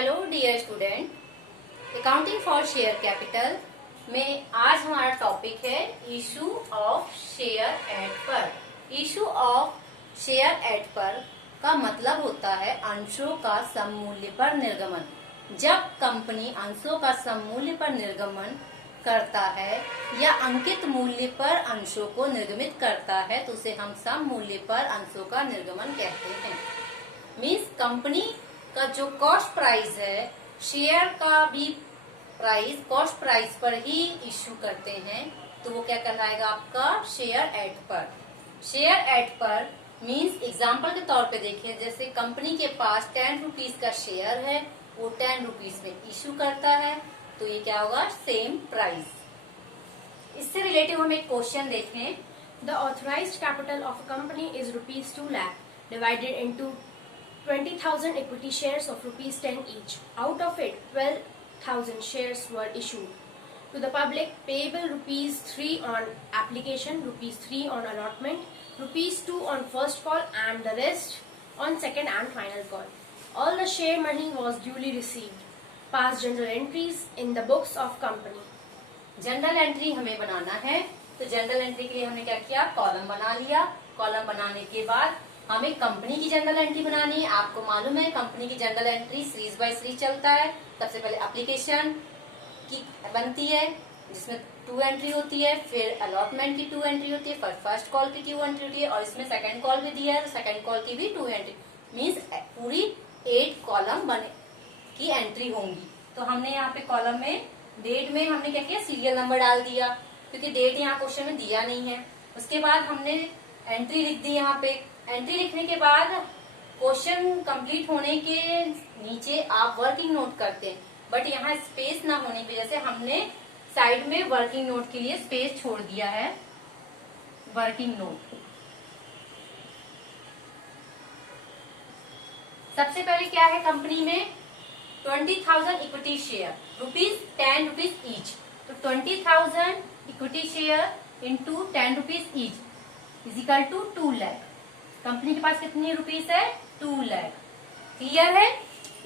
Hello dear student, accounting for share capital में आज हमारा टॉपिक है issue of share at par. Issue of share at par का मतलब होता है अंशों का सममूल्य पर निर्गमन। जब कंपनी अंशों का सममूल्य पर निर्गमन करता है या अंकित मूल्य पर अंशों को निर्गमित करता है तो उसे हम सममूल्य पर अंशों का निर्गमन कहते हैं। मीन्स कंपनी का जो कॉस्ट प्राइस है, शेयर का भी प्राइस कॉस्ट प्राइस पर ही इश्यू करते हैं, तो वो क्या कहलाएगा आपका शेयर एट पर। शेयर एट पर मीन्स एग्जाम्पल के तौर पे देखें, जैसे कंपनी के पास 10 रुपीज का शेयर है, वो 10 रुपीज में इश्यू करता है, तो ये क्या होगा, सेम प्राइस। इससे रिलेटिव हम एक क्वेश्चन देखें। The authorized capital of a company is rupees 2 lakh divided into 20,000 equity shares of rupees 10 each. Out of it, 12,000 shares were issued to the public, payable rupees 3 on application, rupees 3 on allotment, rupees 2 on first call, and the rest on second and final call. All the share money was duly received. Pass general entries in the books of company. General entry हमें बनाना है, तो general entry के लिए हमने क्या किया, column बना लिया। कॉलम बनाने के बाद हमें कंपनी की जनरल एंट्री बनानी है। आपको मालूम है कंपनी की general entry series by series चलता है। सबसे पहले एप्लीकेशन की बनती है जिसमें 2 एंट्री होती है, फिर अलॉटमेंट की 2 एंट्री होती है, फिर फर्स्ट कॉल की 2 एंट्री होती है, और इसमें सेकंड कॉल भी दिया है तो सेकंड कॉल की भी 2 एंट्री। मीन्स पूरी 8 कॉलम बने की एंट्री होंगी। तो हमने यहाँ पे कॉलम में डेट में हमने क्या किया, सीरियल नंबर डाल दिया, क्योंकि डेट यहाँ क्वेश्चन में दिया नहीं है। उसके बाद हमने एंट्री लिख दी। यहाँ पे एंट्री लिखने के बाद क्वेश्चन कंप्लीट होने के नीचे आप वर्किंग नोट करते हैं, बट यहाँ स्पेस ना होने की वजह से हमने साइड में वर्किंग नोट के लिए स्पेस छोड़ दिया है। वर्किंग नोट सबसे पहले क्या है, कंपनी में 20,000 इक्विटी शेयर, ₹10 ईच, तो 20,000 equity share into 10 rupees each equal to 2 lakh. Company के पास कितनी रुपीस है, 2 लाख। क्लियर है।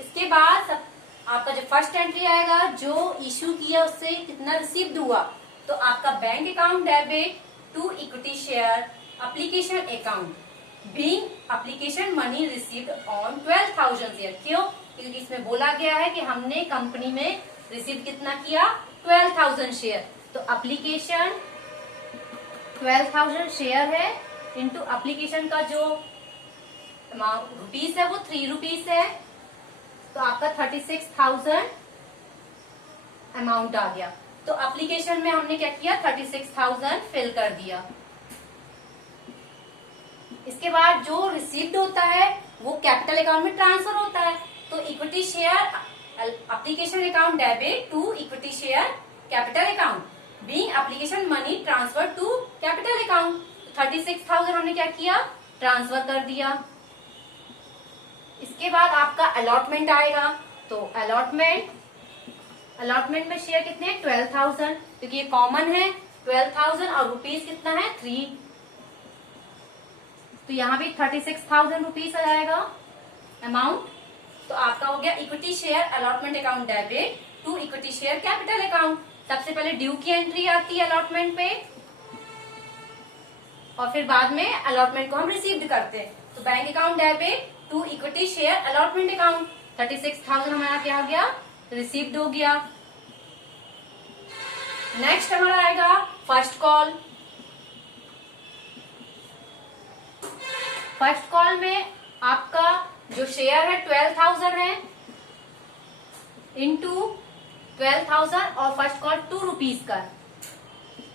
इसके बाद आपका जो फर्स्ट एंट्री आएगा, जो इश्यू किया उससे कितना रिसीव्ड हुआ, तो आपका bank account debit to equity share application account being application money received on 12,000 share. क्यों, क्योंकि इसमें बोला गया है कि हमने कंपनी में रिसीव कितना किया, 12,000 शेयर, तो एप्लीकेशन 12,000 शेयर है इंटू एप्लीकेशन का जो अमाउंट रुपीस है वो 3 रुपीस है, तो आपका 36,000 अमाउंट आ गया। तो एप्लीकेशन में हमने क्या किया, 36,000 फिल कर दिया। इसके बाद जो रिसीव्ड होता है वो कैपिटल अकाउंट में ट्रांसफर होता है, तो equity share application account debit to equity share capital account being application money transfer to capital account. 36,000 हमने क्या किया, ट्रांसफर कर दिया। इसके बाद आपका अलॉटमेंट आएगा, तो अलॉटमेंट में शेयर कितने हैं, 12,000, क्योंकि ये कॉमन है। 12,000 और रुपीस कितना है, 3, तो यहाँ भी 36,000 रुपीस आ जाएगा अमाउंट। तो आपका हो गया equity share allotment account debit to equity share capital account. सबसे पहले ड्यू की एंट्री आती है अलॉटमेंट पे, और फिर बाद में अलॉटमेंट को हम रिसीव्ड करते हैं। तो bank account debit to equity share allotment account, 36,000 हमारा क्या हो गया, रिसीव्ड हो गया। नेक्स्ट हमारा आएगा फर्स्ट कॉल। फर्स्ट कॉल में आपका जो शेयर है 12,000 है इंटू 12,000 और फर्स्ट कॉल 2 रुपीज का,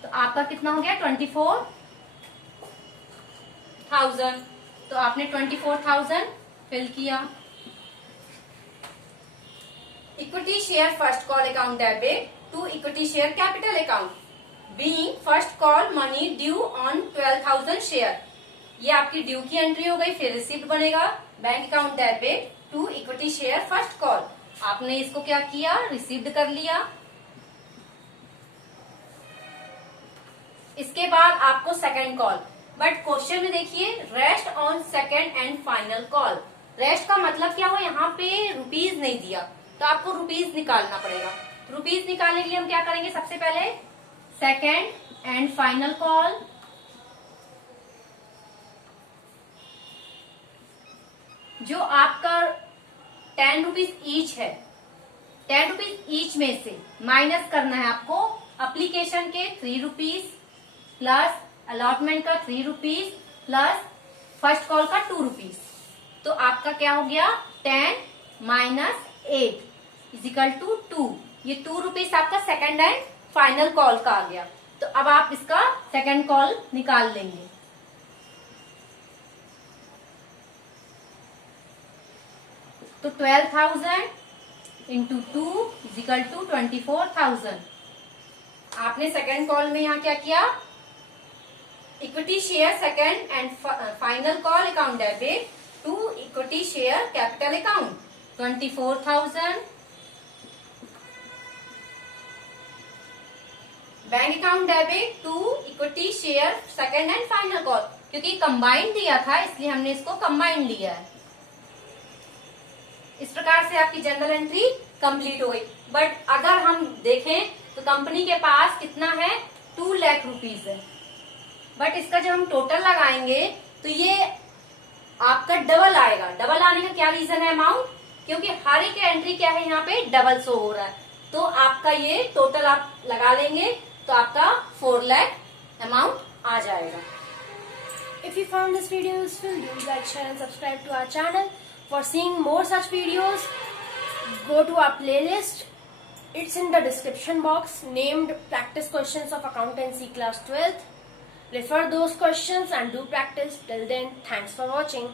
तो आपका कितना हो गया, 24,000। तो आपने 24,000 फिल किया। Equity share first call account debit to equity share capital account being first call money due on 12,000 share, ये आपकी ड्यू की एंट्री हो गई। फिर रिसीप्ट बनेगा bank account debit to equity share first call, आपने इसको क्या किया, रिसीव्ड कर लिया। इसके बाद आपको सेकंड कॉल, बट क्वेश्चन में देखिए rest on second and final call. Rest का मतलब क्या हुआ, यहाँ पे रुपीज नहीं दिया, तो आपको रुपीज निकालना पड़ेगा। रुपीज निकालने के लिए हम क्या करेंगे, सबसे पहले सेकेंड एंड फाइनल कॉल, जो आपका 10 रुपीज ईच है, 10 रुपीज ईच में से माइनस करना है आपको एप्लीकेशन के 3 रुपीज प्लस अलॉटमेंट का 3 रुपीज प्लस फर्स्ट कॉल का 2 रुपीज। तो आपका क्या हो गया, 10 माइनस 8 इजिकल टू 2। ये 2 रुपीज आपका सेकेंड एंड फाइनल कॉल का आ गया। तो अब आप इसका सेकेंड कॉल निकाल लेंगे। तो 12,000 इंटू 2 इजिकल टू 24,000। आपने सेकेंड कॉल में यहाँ क्या किया, equity share second and final call account debit to equity share capital account 24,000, bank account debit to equity share second and final call, क्योंकि कंबाइंड दिया था इसलिए हमने इसको कंबाइंड लिया है। इस प्रकार से आपकी जनरल एंट्री कंप्लीट हो गई। बट अगर हम देखें तो कंपनी के पास कितना है, 2 लाख रुपीज है। बट इसका जब हम टोटल लगाएंगे तो ये आपका डबल आएगा। डबल आने का क्या रीजन है, अमाउंट, क्योंकि हर एक एंट्री क्या है यहाँ पे डबल शो हो रहा है। तो आपका ये टोटल आप लगा लेंगे तो आपका 4 लाख अमाउंट आ जाएगा। If you found this video useful, do like, share and subscribe to our channel. For seeing more such videos, go to our playlist. It's in the description box named Practice Questions of Accountancy Class 12th. Refer those questions and do practice. Till then, thanks for watching.